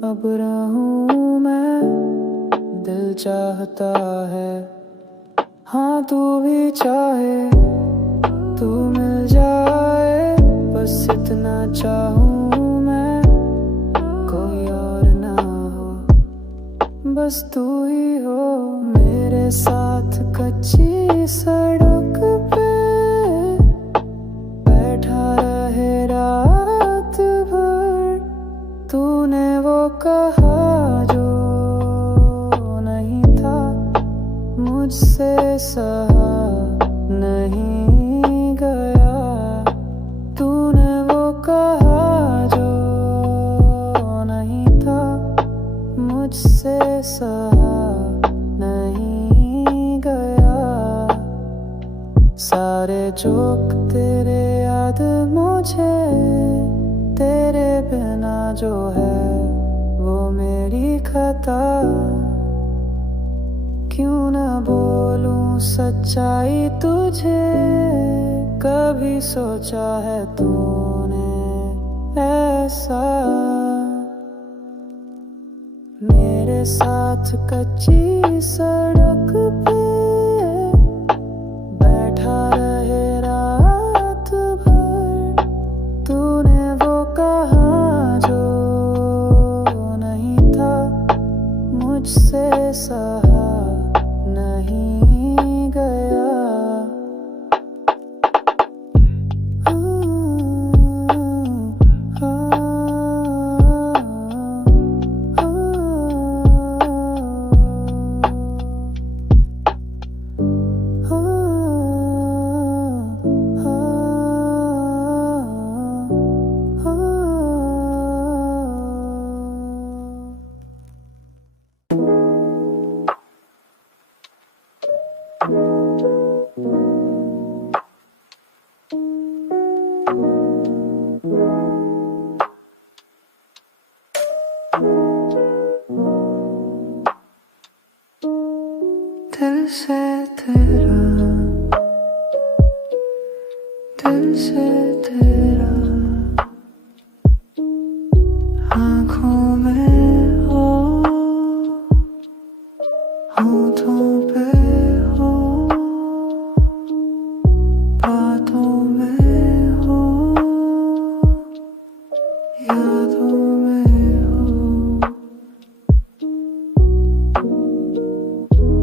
अब रहूं मैं, दिल चाहता है। हाँ तू भी चाहे, तू मिल जाए, बस इतना चाहूं मैं, कोई और ना हो, बस तू ही हो। मेरे साथ कच्ची सड़क पे बैठा रहे रात भर, तूने वो कहा जो नहीं था, मुझसे सहा नहीं गया। तूने वो कहा जो नहीं था, मुझसे सहा नहीं गया। सारे जोक तेरे याद मुझे, तेरे बिना जो है वो मेरी खता। क्यों ना बोलूं सच्चाई तुझे, कभी सोचा है तूने ऐसा। मेरे साथ कच्ची सड़क पे बैठा रहे रात भर, तूने वो कहा जो नहीं था, मुझसे सहा नहीं गया। दिल से तेरा, दिल से तेरा, आँखों में हो, होठों पे हो, बातों में हो, यादों में हो।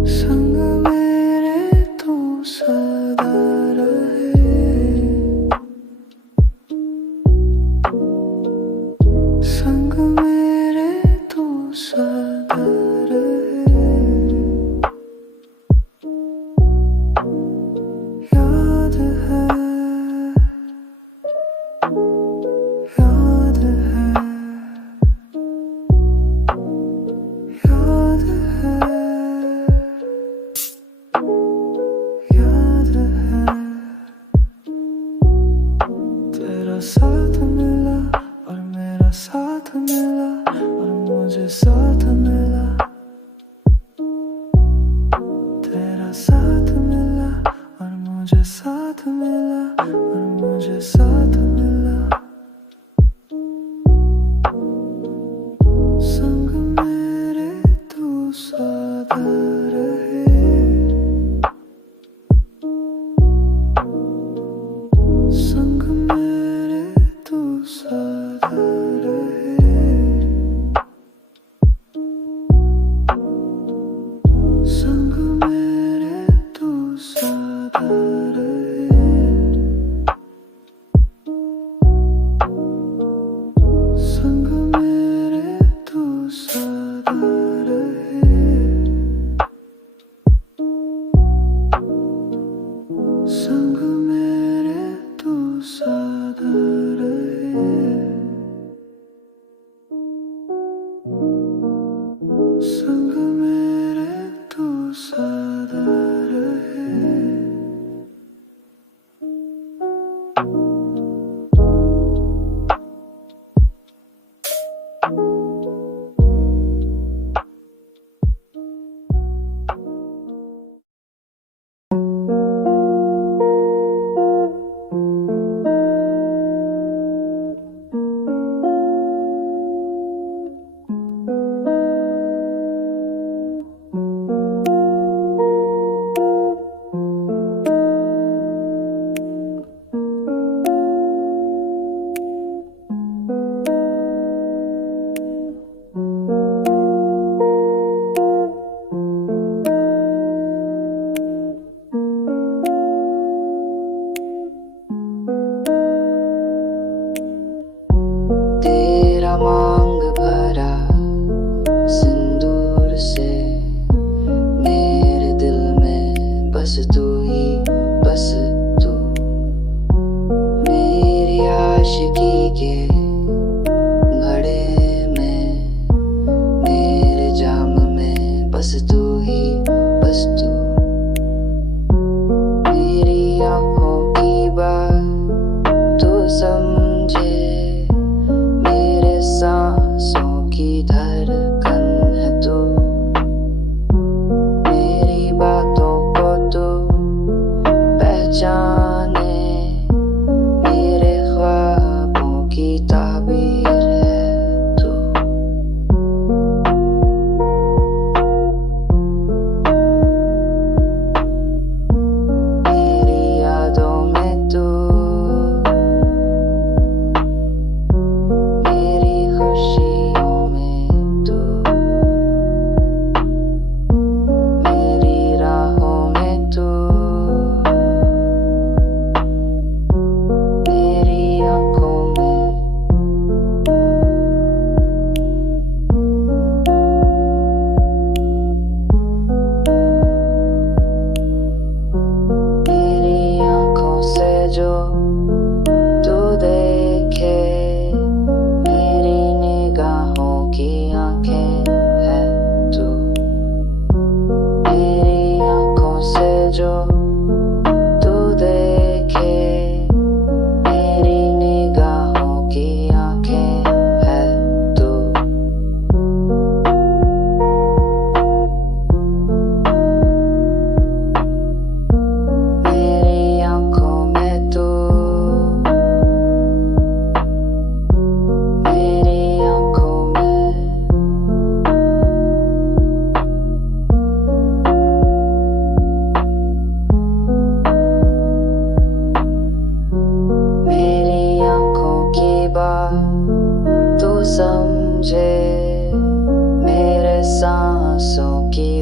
संग मेरे तू सदा रहे, संग मेरे तू सदा रहे। याद है, याद है, याद है, याद है। तेरा साथ मिला और मेरा साथ मिला और मुझे साथ मिला। तेरा साथ मिला और मुझे साथ मिला और मुझे साथ मिला। संग मेरे तू सदा रहे, संग मेरे तू सदा रहे।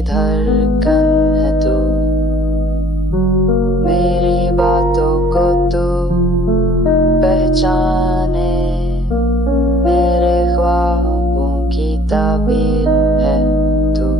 धड़कन है तू, मेरी बातों को तू पहचाने, मेरे ख्वाबों की ताबीर है तू।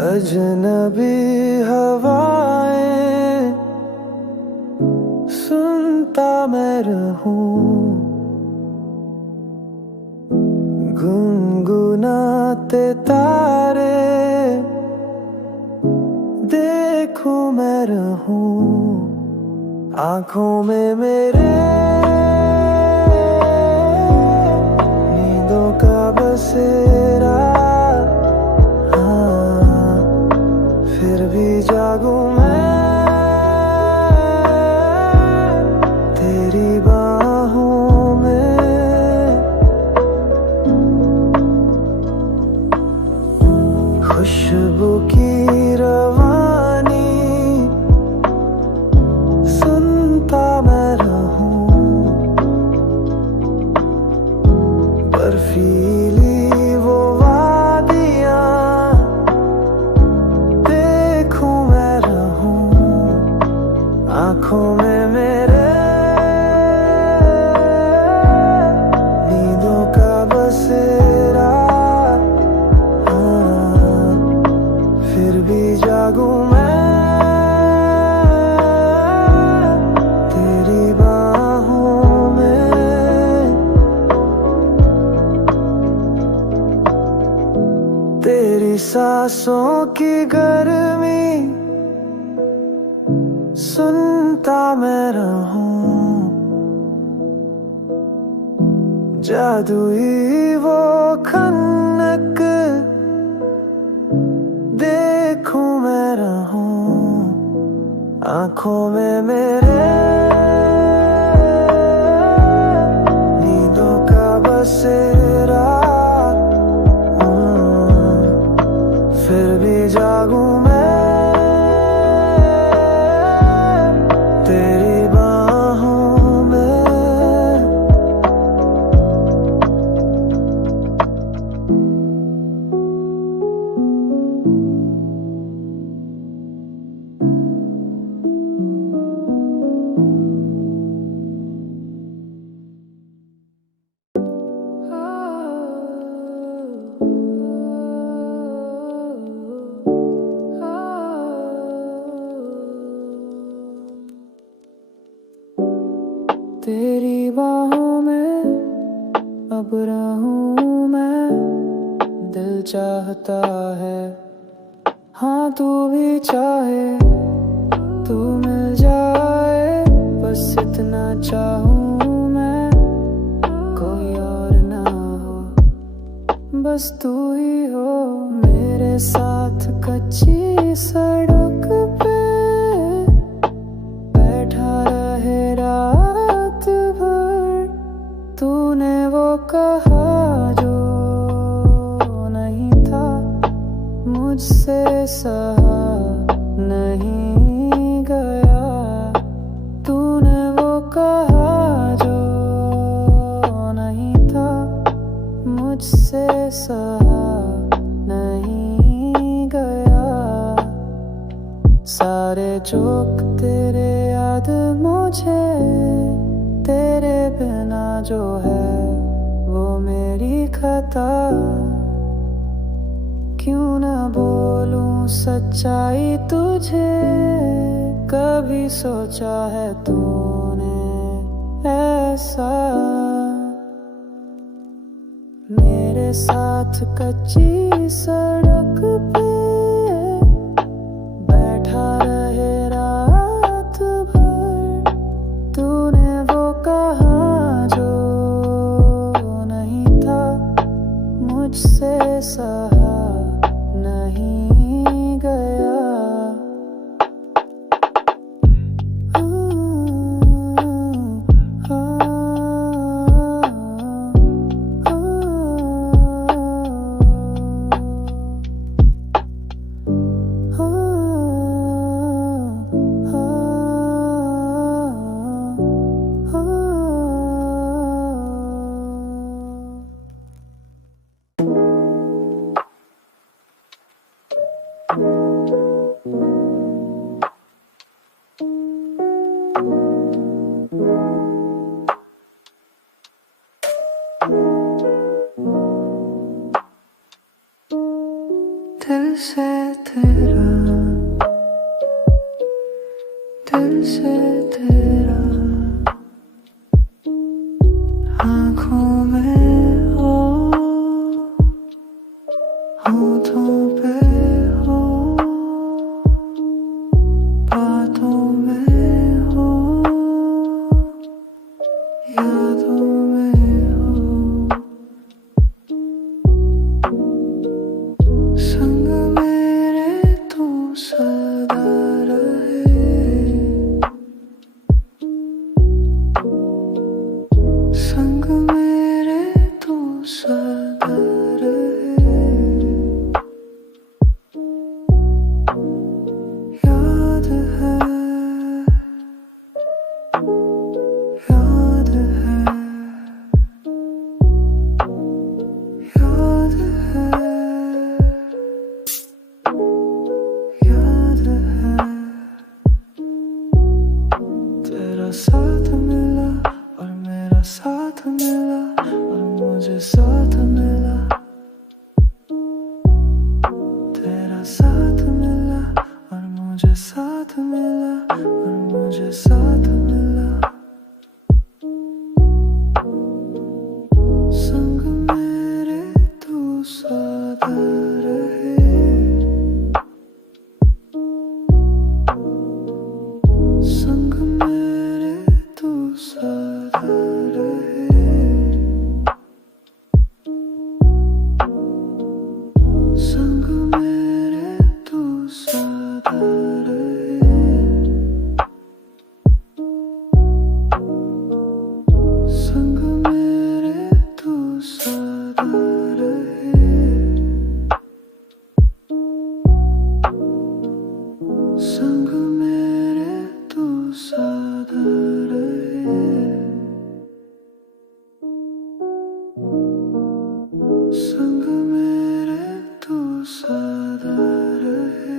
अजनबी हवाएं सुनता मैं रहूं, गुनगुनाते तारे देखूं मैं रहूं, आंखों में मेरे नींदों का बसेरा, फिर भी जागूं मैं तेरी बाहों में। खुशबू की रवानी सुनता मैं रहूं, बर्फीली वो आँखों में मेरे नींदों का बसेरा, फिर भी जागूं मैं तेरी बाहों में। तेरी सांसों की गर्मी सुनता मैं रहूं, जादुई वो खनक देखूं मैं रहूं, आंखों में मेरे नींदों का बसेरा, फिर भी जागूं मैं तेरी बाहों में। तेरी बाहों में अब रहूं मैं, दिल चाहता है हाँ तू भी चाहे, तू मिल जाए बस इतना चाहूं मैं, कोई और ना हो बस तू ही हो मेरे साथ कच्ची सड़क पे बैठा रहे रात भर, तूने वो कहा जो नहीं था मुझसे सहा नहीं गया, तूने वो कहा जो मुझसे सहा नहीं गया। सारे जोक तेरे याद मुझे, तेरे बिना जो है वो मेरी खता। क्यों ना बोलूं सच्चाई तुझे, कभी सोचा है तूने ऐसा। मेरे साथ कच्ची सड़क पे बैठा रहे रात भर, तूने वो कहा जो नहीं था मुझसे सहा नहीं गया। दिल से तेरा, दिल से तेरा, आँखों में हो, होठों पे हो, बातों में हो, यादों में हो। संग मेरे तू सदा रहे, संग मेरे तू सदा रहे। याद है, याद है, याद है, याद है। तेरा साथ मिला और मेरा साथ मिला और मुझे साथ मिला। तेरा साथ मिला और मुझे साथ मिला और मुझे साथ मिला। संग मेरे तू सदा रहे, संग मेरे तू सदा रहे। संग मेरे तू सदा रहे, संग मेरे तू सदा रहे, संग मेरे तू सदा रहे, संग मेरे तू सदा रहे।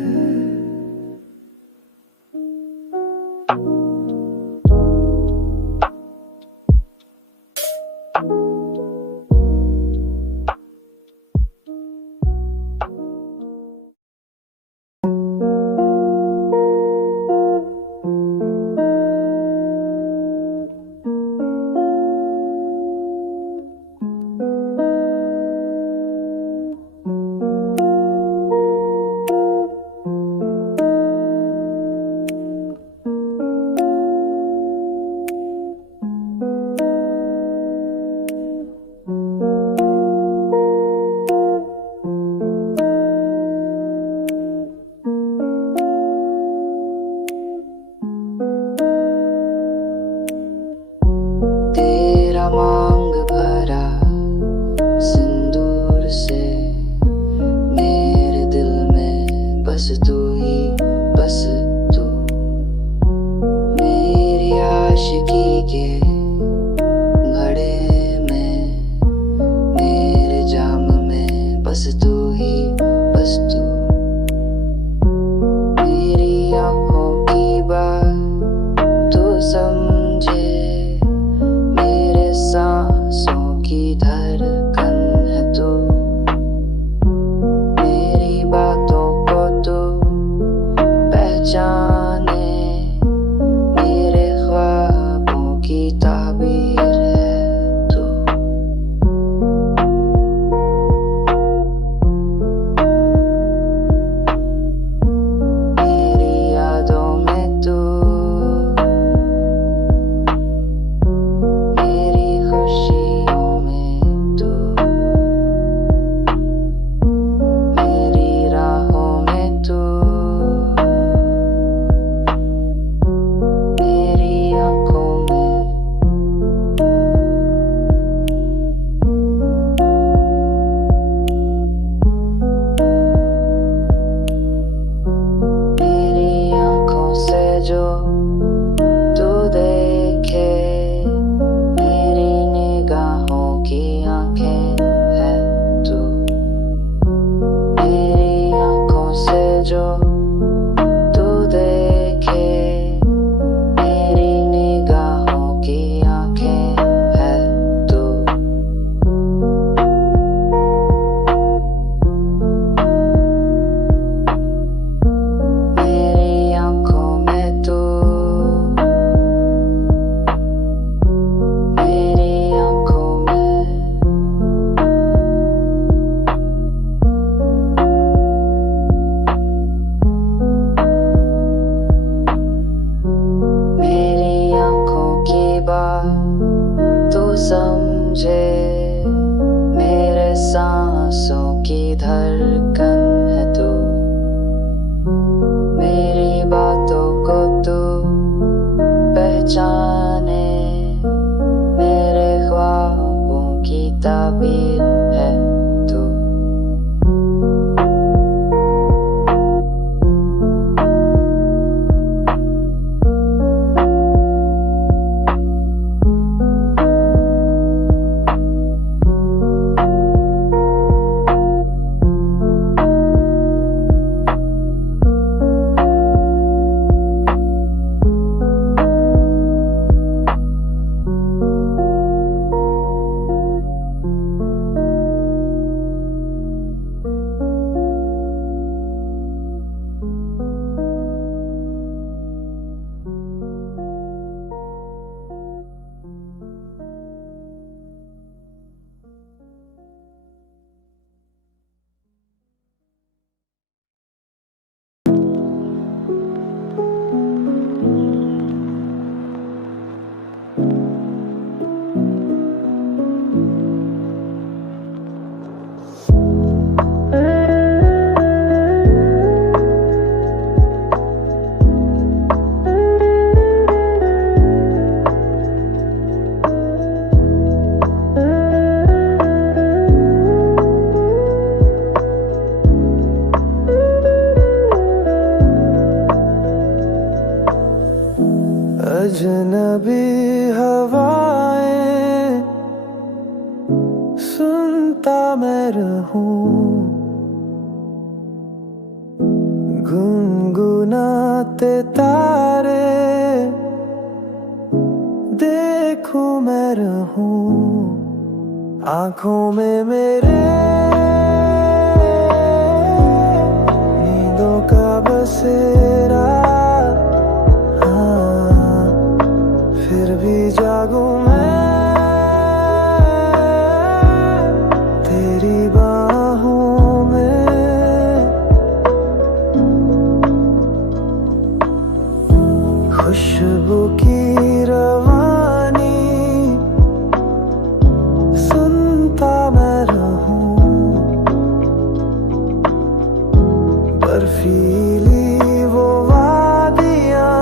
समझे मेरे सांसों की धड़कन है तू, मेरी बातों को तू पहचाने, मेरे ख्वाबों की ताबीर है तू। मेरी यादों में तू, मेरी खुशियों में तू, मेरी राहों में तू, मेरी आँखों में। मेरी आँखों से जो तू देखे, मेरी निगाहों की आँखें है तू, मेरी आँखों से जो तू देखे, मेरी निगाहों की आँखें है तू। मेरी आँखों में तू, मेरी आँखों में। मेरी आँखों की बात तू समझे, मेरे सांसों की धड़कन है तू, मेरी बातों को तू पहचाने, मेरे ख्वाबों की ताबीर है तू। अजनबी हवाएं सुनता मैं रहूं, गुनगुनाते तारे देखूं मैं रहूं, आंखों में मेरे नींदों का बसेरा, हाँ फिर भी जागूं मैं तेरी बाहों में। खुशबू की रवानी सुनता मैं रहूं, बर्फीली वो वादियां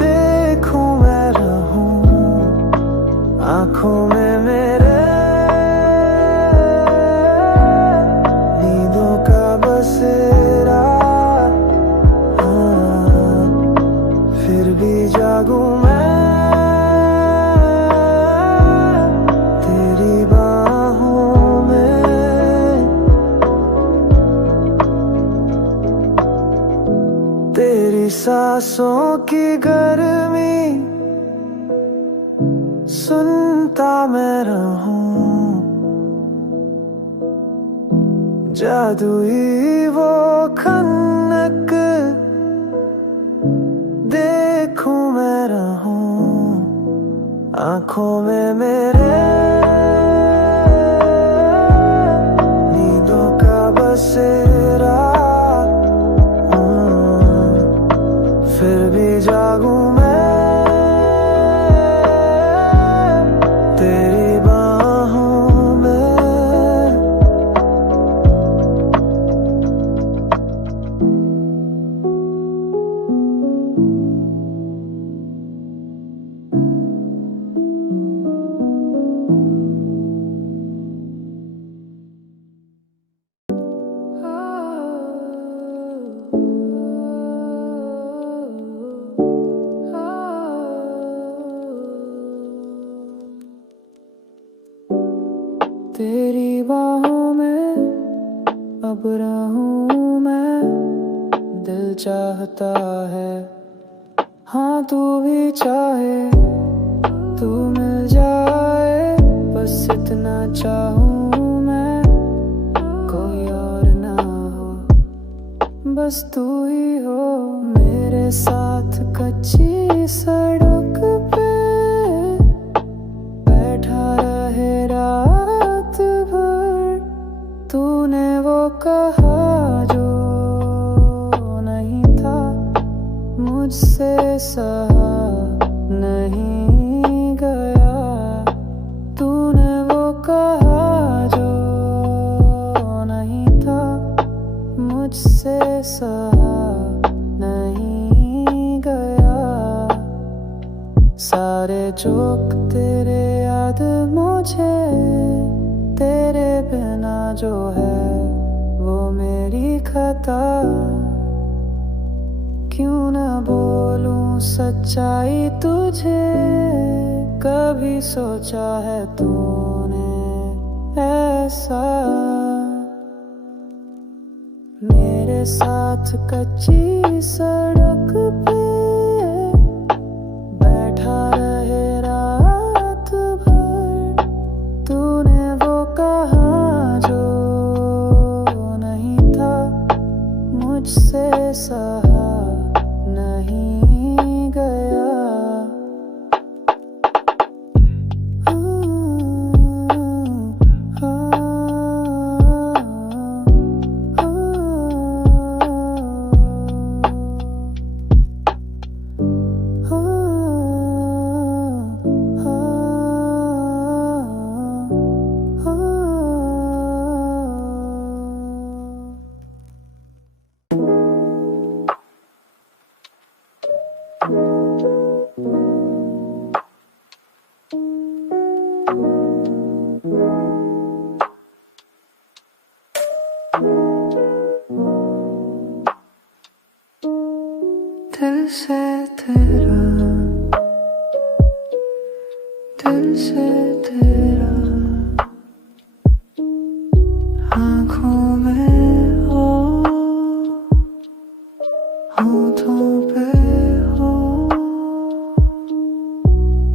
देखूं मैं रहूं, आंखों में मेरे नींदों का बसेरा, हाँ फिर भी जागूं मैं तेरी बाहों में। तेरी सांसों की गर्मी सुनता मैं रहूं, जादुई वो खनक देखूं मैं रहूं, आंखों में मेरे नींदों का बसेरा, फिर भी जागूं मैं तेरी बाहों में। तेरी बाहों में अब रहूं मैं, दिल चाहता है हाँ तू भी चाहे, तू मिल जाए बस इतना चाहूं मैं, कोई और ना हो बस तू ही हो मेरे साथ कच्ची सड़क पे, बैठा रहे रात भर, तूने वो कहा जो नहीं था मुझसे सहा नहीं गया, तूने वो कहा जो नहीं था मुझसे सहा नहीं गया, सारे जोक तेरे याद मुझे, तेरे बिना जो है वो मेरी खता, क्यों ना बोलूं सच्चाई तुझे, कभी सोचा है तूने ऐसा, मेरे साथ कच्ची सड़क पे बैठा रहे रात भर, तूने वो कहा जो नहीं था मुझसे सहा नहीं गया। दिल से तेरा, दिल से तेरा, आँखों में हो, होठों पे हो,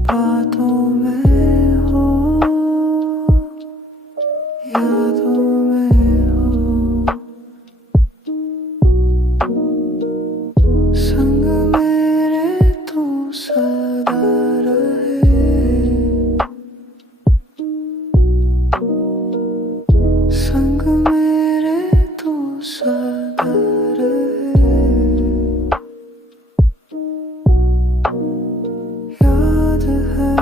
बातों में हो, यादों में हो, संग मेरे तू सदा रहे, संग मेरे तू सदा रहे, याद है,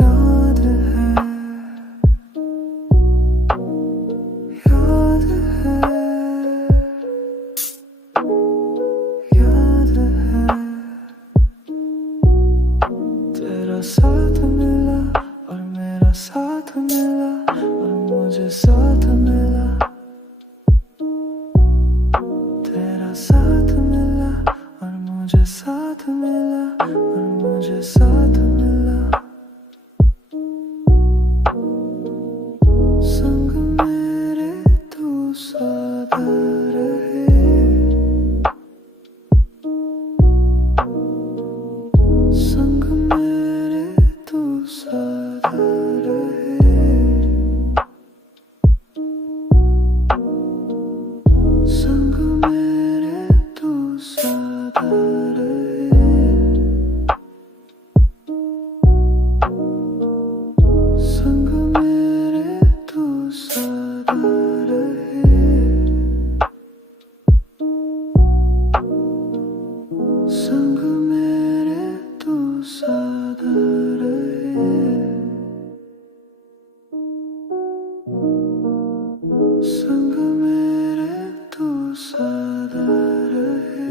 याद है, याद है, याद है, तेरा साथ मिला और मेरा साथ मिला और मुझे साथ मिला, तेरा साथ मिला और मुझे साथ मिला और मुझे साथ मिला, संग मेरे तू सदा रहे। रहे, संग मेरे तू सदा रहे, संग मेरे तू सदा रहे, संग मेरे तू सदा रहे।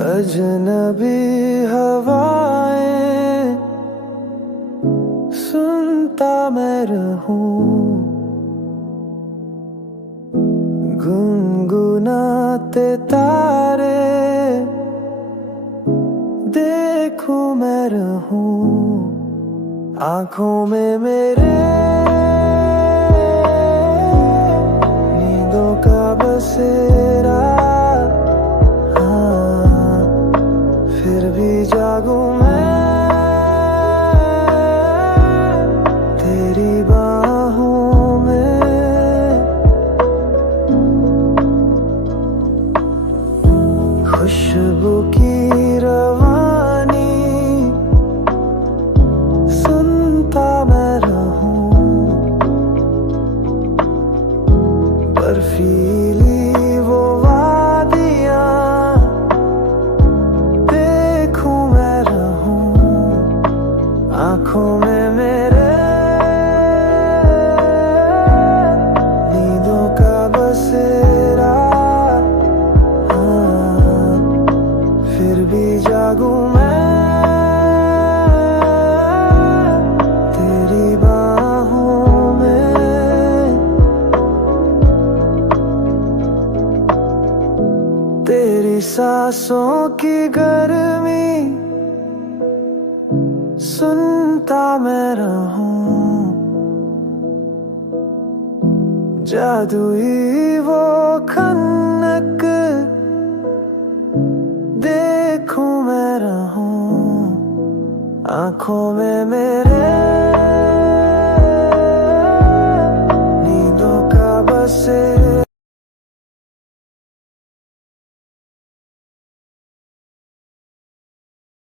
अजनबी हवाएं सुनता मैं रहूं, गुनगुनाते तारे देखूं मैं रहूं, आंखों में मेरे नींदों का बसेरा, फिर भी जागूं मैं तेरी बाहों में, खुशबू की रवानी सुनता मैं रहूं, बर्फीली वो वादियां आँखों में मेरे नींदों का बसेरा, फिर भी जागूं मैं तेरी बाहों में, तेरी सांसों की गर्मी सुनता मैं रहूं, जादुई वो खनक देखूं मैं रहूं, आंखों में मेरे